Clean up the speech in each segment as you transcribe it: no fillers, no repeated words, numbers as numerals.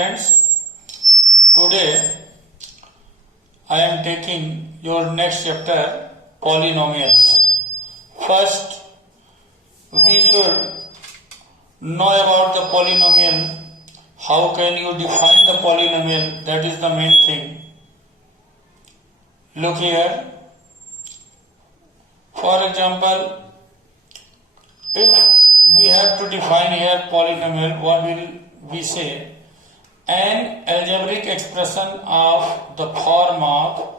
students, today I am taking your next chapter, polynomials. First, we should know about the polynomial. How can you define the polynomial? That is the main thing. Look here. For example, if we have to define here polynomial, what will we say? An algebraic expression of the form of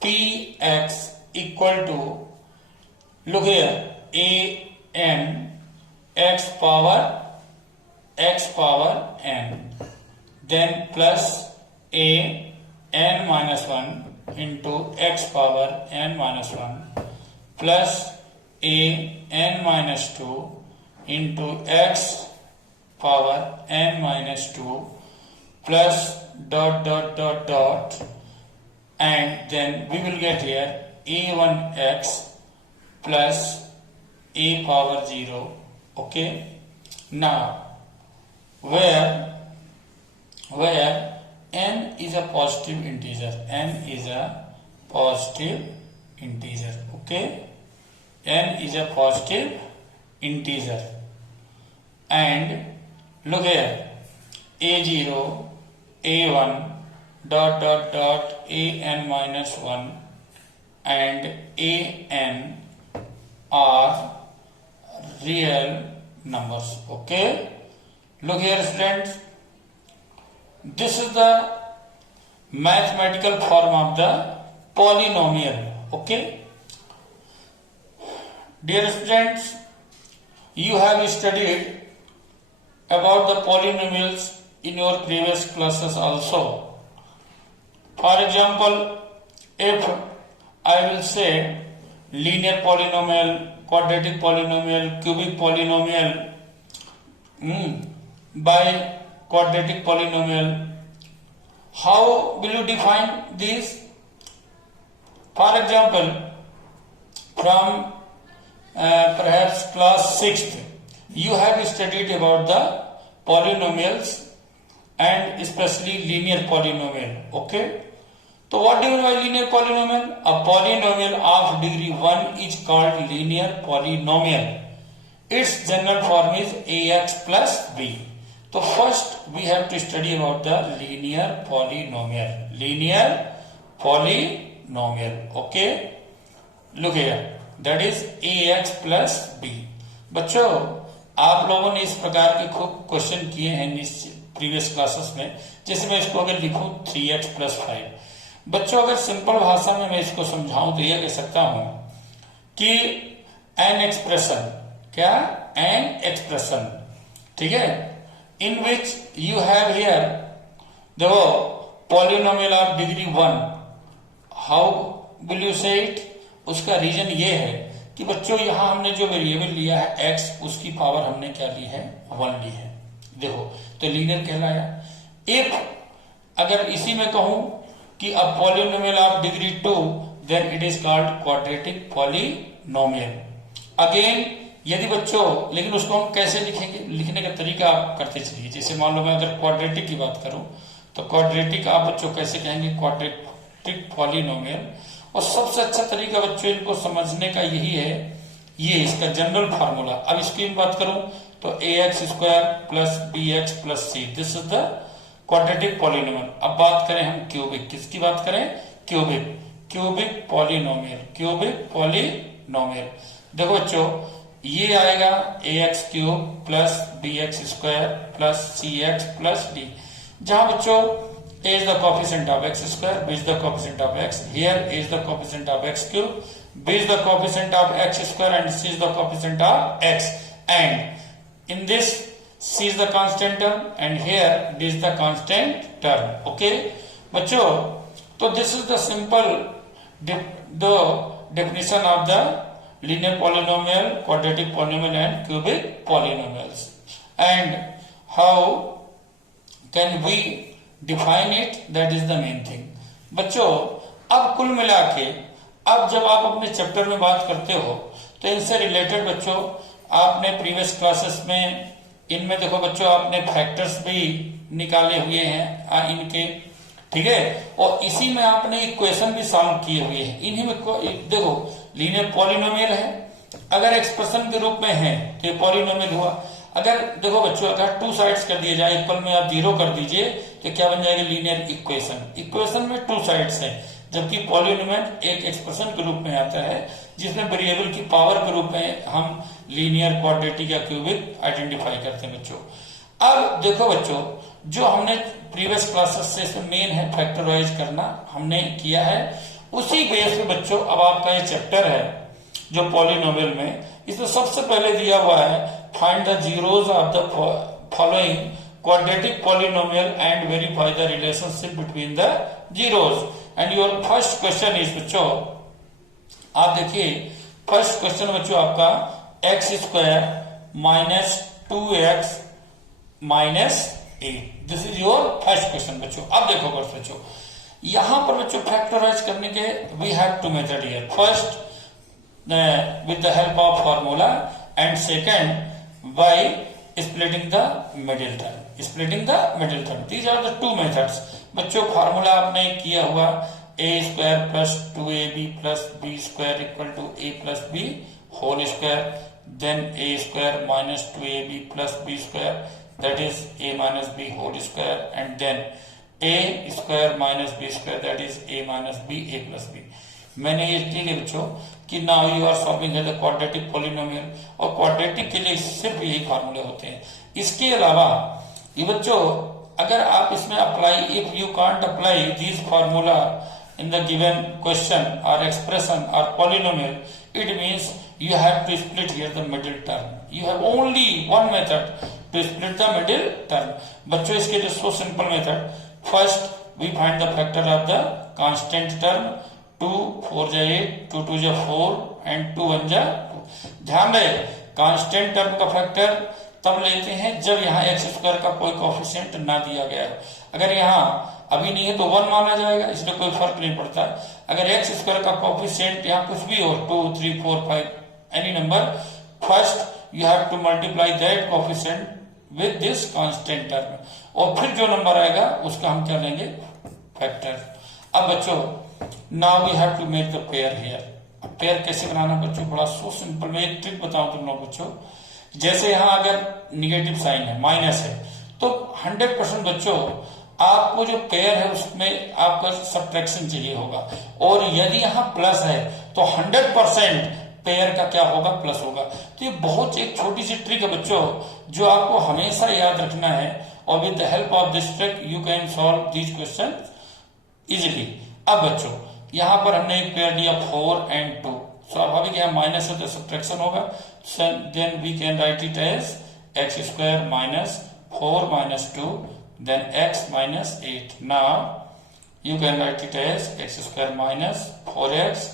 px equal to, look here, a n x power n, then plus a n minus 1 into x power n minus 1 plus a n minus 2 into x power n minus 2 plus dot and then we will get here a1x plus a power 0. Okay, now where n is a positive integer, okay, n is a positive integer, and look here, a0, a1, dot an minus 1 and an are real numbers. Okay, look here students, this is the mathematical form of the polynomial. Okay, dear students, you have studied about the polynomials in your previous classes also. For example, if I will say linear polynomial, quadratic polynomial, cubic polynomial, by quadratic polynomial, how will you define this? For example, from perhaps class 6th, you have studied about the polynomials and especially linear polynomial. Okay, so what do you mean by linear polynomial? A polynomial of degree 1 is called linear polynomial. Its general form is ax plus b. So first we have to study about the linear polynomial. Okay, look here, that is ax plus b. बच्चों, आप लोगों ने इस प्रकार के खूब question किए हैं प्रीवियस क्लासेस में, जैसे मैं इसको अगर लिखूं 3x प्लस 5, बच्चों अगर सिंपल भाषा में मैं इसको समझाऊं तो यह कह सकता हूं कि एन एक्सप्रेशन, क्या एन एक्सप्रेशन, ठीक है, इन विच यू हैव हियर देखो polynomial of degree 1, how will you से इट? उसका रीजन ये है कि बच्चों यहां हमने जो वेरिएबल लिया है x, उसकी पावर हमने क्या ली है? 1 ली है। देखो तो लीनियर कहलाया। इफ अगर इसी में कहूं कि a polynomial of degree 2, then it is called quadratic polynomial. Again यदि बच्चों, लेकिन उसको हम कैसे लिखेंगे, लिखने का तरीका आप करते चलिए। जैसे मान लो मैं अगर क्वाड्रेटिक की बात करूं तो क्वाड्रेटिक आप बच्चों कैसे कहेंगे? Quadratic polynomial. और सबसे अच्छा तरीका बच्चों इनको समझने का यही है, ये इसका जनरल फार्मूला। अब इसकी बात करूं तो ax square plus bx plus c, this is the quadratic polynomial. अब बात करें हम क्यूबिक, किसकी बात करें? Cubic polynomial. देखो बच्चों, ये आएगा ax cube plus bx square plus cx plus d, जहां बच्चों a is the coefficient of x square, b is the coefficient of x, here a is the coefficient of x cube, b is the coefficient of x square and c is the coefficient of x, and in this c is the constant term and here d is the constant term. Okay बच्चों, तो this is the simple the definition of the linear polynomial, quadratic polynomial and cubic polynomials. And how can we define it? That is the main thing. बच्चों अब कुल मिला के, अब जब आप अपने चैप्टर में बात करते हो तो इनसे रिलेटेड बच्चों आपने प्रीवियस क्लासेस में इनमें देखो बच्चों आपने फैक्टर्स भी निकाले हुए हैं इनके, ठीक है। और इसी में आपने इक्वेशन भी सॉल्व किए हुए हैं। इन्हीं में देखो लीनियर पॉलिनोमियल है, अगर एक्सप्रेशन के रूप में है तो पॉलिनोमियल हुआ। अगर देखो बच्चों, अगर टू साइड्स कर दिए जाए, इक्वल में आप 0 कर दीजिए तो क्या बन जाएगा, लीनियर इक्वेशन। इक्वेशन में टू साइड्स है, जबकि पॉलिनोमियल एक एक्सप्रेशन के रूप में आता है जिसमें वेरिएबल की पावर के रूप में हम लीनियर, क्वाड्रेटिक या क्यूबिक आइडेंटिफाई करते हैं बच्चों। अब देखो बच्चों, जो हमने प्रीवियस क्लासेस से इसमें मेन है फैक्टराइज करना हमने किया है, उसी बेस पे बच्चों अब आपका ये चैप्टर है जो पॉलिनोमियल में, इसमें सबसे पहले दिया हुआ है find the zeros of the following quadratic polynomial and verify the relationship between the zeros. And your first question is बच्चों, आप देखिए फर्स्ट क्वेश्चन बच्चों आपका x square minus 2x minus 8, this is your first question बच्चों। अब देखो बच्चों, यहां पर बच्चों फैक्टराइज करने के we have two method here, first with the help of formula and second by splitting the middle term, splitting the middle term. These are the two methods बच्चों। फार्मूला आपने किया हुआ a square plus 2ab plus b square equal to a plus b whole square, then a square minus 2ab plus b square that is a minus b whole square, and then a square minus b square that is a minus b a plus b। मैंने ये लिखे बच्चों कि now you are solving the quadratic polynomial, और quadratic के लिए सिर्फ यही फार्मूले होते हैं। इसके अलावा ये बच्चों, अगर आप इसमें apply, if you can't apply this formula in the given question और एक्सप्रेशन और polynomial, it means you have to split here the middle term. You have only one method to split the middle term. बच्चों इसके लिए so simple method. First we find the factor of the constant term. 2 4 जा 8, 2 2 जा 4 and 2 1 जा 2। ध्यान रहे constant term का factor तब लेते हैं जब यहाँ एक्स स्क्वायर का कोई कोफिशिएंट ना दिया गया है। अगर यहाँ अभी नहीं है तो 1 माना जाएगा, इसलिए कोई फर्क नहीं पड़ता। अगर एक्स स्क्वायर का कोफिशिएंट यहाँ कुछ भी हो, 2 3 4 5 any number, first you have to multiply that coefficient with this constant term, और फिर जो नंबर आएगा उसका हम क्या लेंगे, फैक्टर। अब बच्चों now we have to make the pair here। अब पेयर कैसे बनाना बच्चों, बड़ा सो सिंपल। मैं एक ट्रिक बताऊं तुम लोग बच्चों, जैसे यहाँ अगर निगेटिव साइन है, माइनस है, तो 100% बच्चों आपको जो पेयर है उसमें आपका सब्ट्रैक्शन चाहिए होगा, और यदि यहाँ प्लस है तो 100% पेयर का क्या होगा, प्लस होगा। तो ये बहुत एक छोटी सी ट्रिक है बच्चों जो आपको हमेशा याद रखना है, और with the help of this trick you can solve these question easily. अब बच्चों यहाँ पर हमने एक पेयर लिया 4 and 2, स्वाभाविक यहाँ माइनस है तो सब्ट्रैक्शन होगा, then we can write it as x square minus 4 minus 2 then x minus 8। Now you can write it as x square minus 4x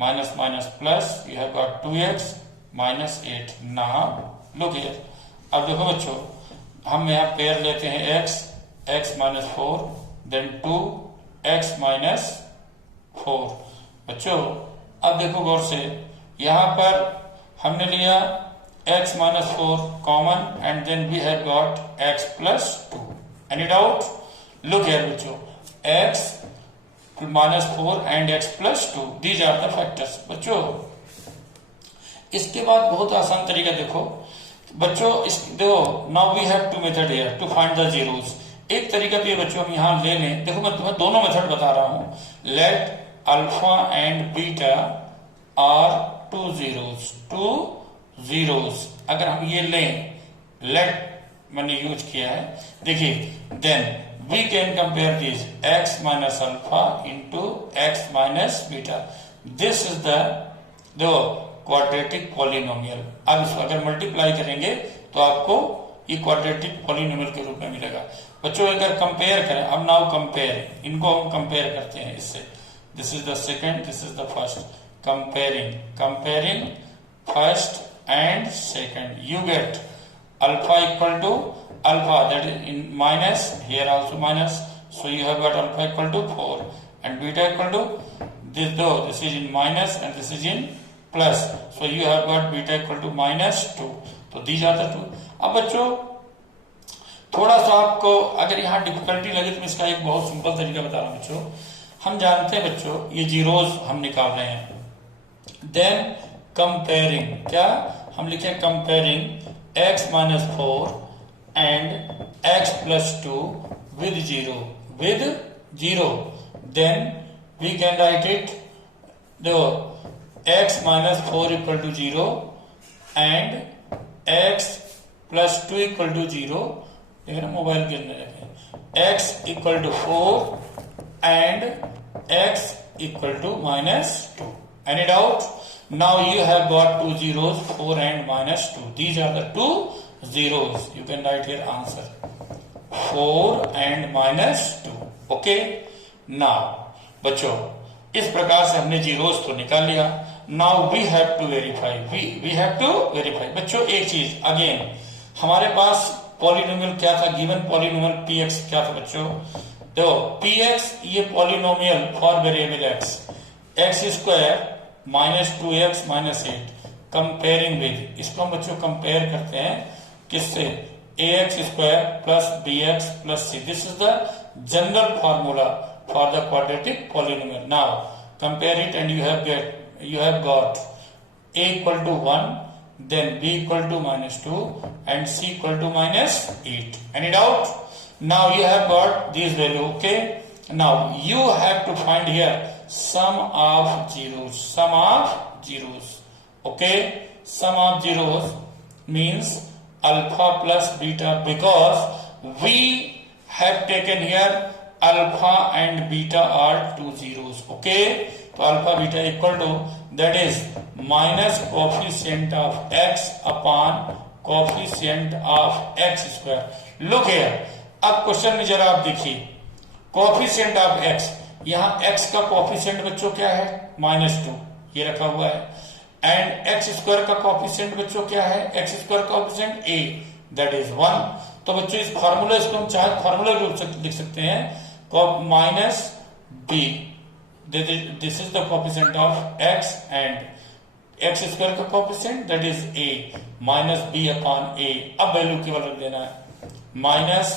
minus minus plus you have got 2x minus 8। now look here, अब देखो बच्चों हम यहाँ pair लेते हैं x minus 4 then 2x minus 4। बच्चों अब देखो गौर से, यहाँ पर हमने लिया x minus 4 common and then we have got x plus 2। Any doubt? Look here बच्चों, x minus 4 and x plus 2, these are the factors. बच्चों इसके बाद बहुत आसान तरीका देखो बच्चों, देखो now we have two method here to find the zeros. एक तरीका तो ये बच्चों हम यहाँ ले लें, देखो मैं तुम्हें दोनों मेथड बता रहा हूँ। Let alpha and beta are two zeros, अगर हम ये लें, लेट मैंने यूज किया है, देखिए then we can compare this x minus alpha into x minus beta. This is the quadratic polynomial। अब इसको अगर मल्टीप्लाई करेंगे तो आपको ये क्वाड्रेटिक पॉलिनोमियल के रूप में मिलेगा। बच्चों अगर कंपेयर करें, अब नाउ कंपेयर, इनको हम कंपेयर करते हैं इससे। This is the second, this is the first. Comparing first and second, you get alpha equal to alpha, that is in minus, here also minus, so you have got alpha equal to 4 and beta equal to this, though this is in minus and this is in plus, so you have got beta equal to minus 2। तो these are the two। अब बच्चों थोड़ा सा आपको अगर यहाँ difficulty लगे तो मैं इसका एक बहुत सिंपल तरीका बता रहा हूँ बच्चों। हम जानते हैं बच्चों ये जीरोस हम निकाल रहे हैं, देन कंपेयरिंग, क्या हम लिखे comparing x minus 4 and x plus 2 with zero, then we can write it, देखो x minus 4 equal to 0 and x plus 2 equal to 0, देखिए ना मोबाइल के अंदर x equal to 4 and x equal to minus 2. Any doubt? Now you have got two zeros, 4 and minus 2. These are the two zeros. You can write here answer 4 and minus 2. Okay? Now बच्चों इस प्रकार से हमने zeros तो निकाल लिया. Now we have to verify. We have to verify. बच्चों एक चीज अगेन, हमारे पास पॉलिनोमियल क्या था, गिवन पॉलिनोमियल px क्या था बच्चों, देखो px ये polynomial for variable x square minus 2x minus 8 comparing with, इसको हम बच्चों कंपेयर करते हैं किससे, ax square plus bx plus c. This is the general formula for the quadratic polynomial. Now compare it and you have got a equal to 1, then b equal to minus 2 and c equal to minus 8. Any doubt? Now you have got this value. Okay, now you have to find here sum of zeros. Okay, sum of zeros means alpha plus beta, because we have taken here alpha and beta are two zeros. Okay, so alpha beta equal to, that is minus coefficient of x upon coefficient of x square. Look here, अब question में जरा आप देखिए, coefficient of x, यहाँ x का coefficient बच्चों क्या है, -2 ये रखा हुआ है, एंड x स्क्वायर का कोएफिशिएंट बच्चों क्या है, x स्क्वायर का कोएफिशिएंट a, दैट इज 1. तो बच्चों इस फॉर्मूला, इसको हम चाहे फॉर्मूला रूप से लिख सकते हैं, minus b, this is the coefficient of x and x square का coefficient that is a minus b upon a. अब वैल्यू केवल रख देना है, minus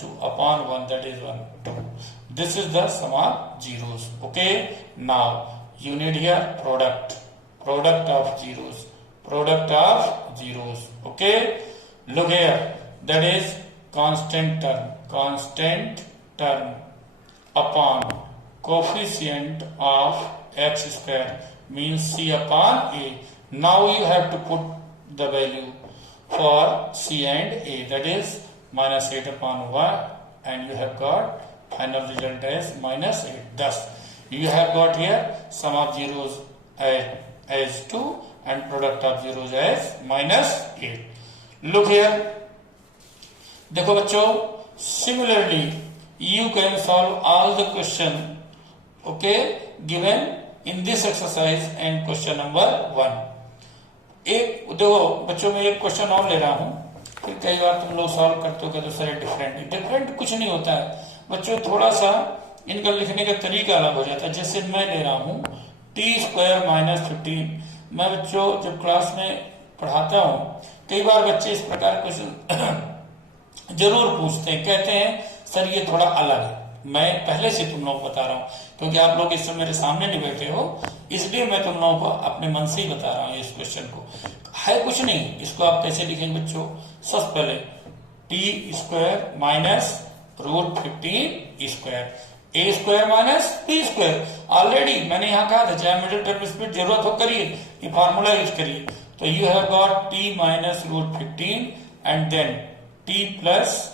2 upon 1, that is 1, 2. This is the sum of zeros. Okay, now you need here product of zeros. Okay, look here, that is constant term upon coefficient of x square means c upon a. Now you have to put the value for c and a, that is minus 8 upon 1, and you have got final result as minus 8. Thus you have got here sum of zeros as 2 and product of zeros as minus 8. Look here, देखो बच्चों, similarly you can solve all the question, okay, given in this exercise and question number 1. एक देखो बच्चों, मैं एक question और ले रहा हूं, फिर कई बार तुम लोग सॉल्व करते हो, कहते हो सर डिफरेंट कुछ नहीं होता है बच्चों, थोड़ा सा इनका लिखने का तरीका अलग हो जाता है. जैसे मैं ले रहा हूं टी स्क्वायर माइनस 15. मैं बच्चों जब क्लास में पढ़ाता हूं, कई बार बच्चे इस प्रकार क्वेश्चन जरूर पूछते हैं, कहते हैं सर ये थोड़ा अलग है. मैं पहले से तुम लोग बता रहा हूं, क्योंकि आप लोग इस समय मेरे सामने नहीं बैठे हो, इसलिए मैं तुम लोगों को अपने मन से ही बता रहा हूं. इस क्वेश्चन को है कुछ नहीं, इसको आप कैसे लिखेंगे बच्चों, सबसे पहले T square minus root 15 square, A square minus B square. Already मैंने यहाँ कहा था चाहे मिडिल टर्म स्प्लिट जरूरत हो करिए, ये फॉर्मूला यूज करिए. तो you have got T minus root 15 and then T plus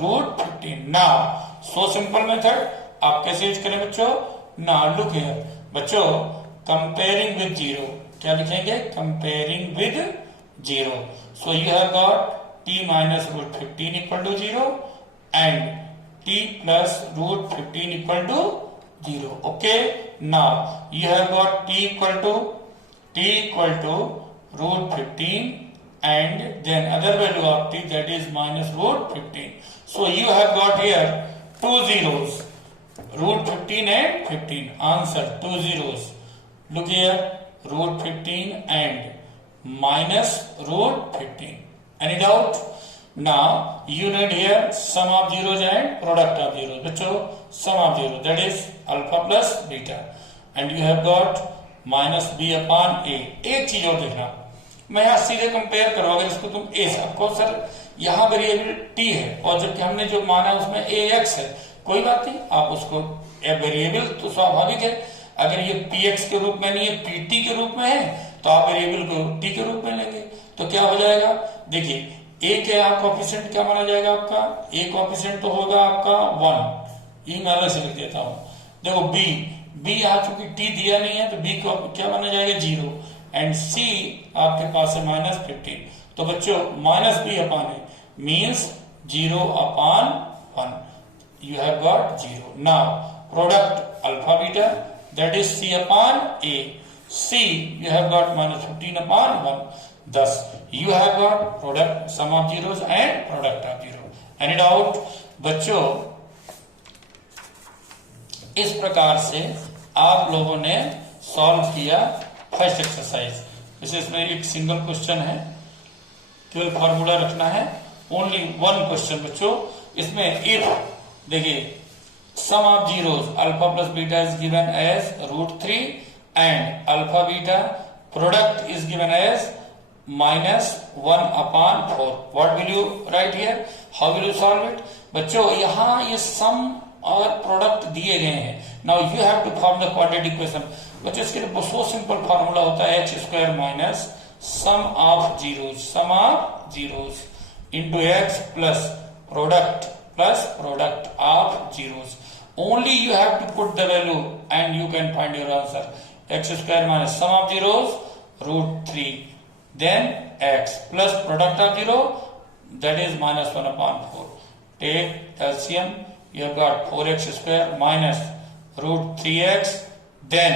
root 15. Now so simple method आप कैसे यूज करें बच्चों, नाउ लुक हियर बच्चों, कंपेयरिंग विद जीरो, क्या लिखेंगे, comparing with zero. So you have got t minus root 15 equal to 0 and t plus root 15 equal to 0. Okay, now you have got t equal to root 15 and then other value of t, that is minus root 15. So you have got here two zeros, root 15 and 15. Answer two zeros. Look here, root 15 and minus root 15. Any doubt? Now you need here sum of zeros and product of zeros. बच्चों sum of zero that is alpha plus beta and you have got minus b upon a. एक चीज और देखना, मैं यहाँ सीधे compare करो अगर इसको तुम a से, आपको सर यहाँ वेरिएबल t है और जबकि हमने जो माना उसमें ax है, कोई बात नहीं, आप उसको वेरिएबल तो स्वाभाविक है, अगर ये px के रूप में नहीं है pt के रूप में है तो आप वेरिएबल को t के रूप में लेंगे तो क्या हो जाएगा, देखिए ए के यहाँ कोएफिशिएंट क्या माना जाएगा आपका, ए कोएफिशिएंट तो होगा आपका 1, ये मैं अलग से लिख देता हूं। देखो बी यहाँ चूंकि टी दिया नहीं है तो बी को क्या माना जाएगा 0 एंड सी आपके पास है -15। तो बच्चों minus B upon A means 0 upon 1, you have got 0। Now product alpha beta that is C upon A, C you have got -15 upon 1, thus you have got product sum of zeros and product of zero. Any doubt? बच्चों इस प्रकार से आप लोगों ने solve किया first exercise. जैसे इसमें एक सिंगल क्वेश्चन है, केवल फॉर्मूला रखना है, ओनली वन क्वेश्चन बच्चों। इसमें इफ देखिए sum of zeros alpha plus beta is given as √3 and alpha beta product is given as -1 upon 4. What will you write here? How will you solve it? बच्चों यहाँ ये सम और product दिए गए हैं। Now you have to form the quadratic equation. बच्चों इसके लिए बहुत सिंपल फॉर्मूला होता है x² minus sum of zeros into x plus product of zeros. Only you have to put the value and you can find your answer. x² minus sum of zeros √3 then x plus product of 0 that is -1 upon 4. Take LCM, you have got 4x square minus √3x then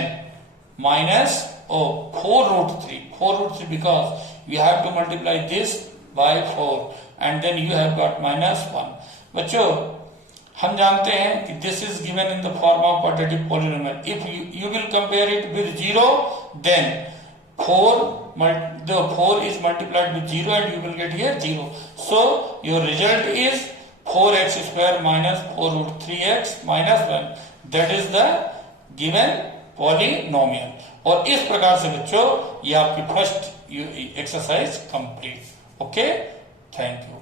minus 4 √3 because you have to multiply this by 4 and then you have got -1. बच्चों हम जानते हैं कि this is given in the form of quadratic polynomial. If you will compare it with 0 then 4 is multiplied with 0 and you will get here 0. So your result is 4x² minus 4 √3x minus 1. That is the given polynomial. और इस प्रकार से बच्चों ये आपकी first exercise complete. Okay, thank you.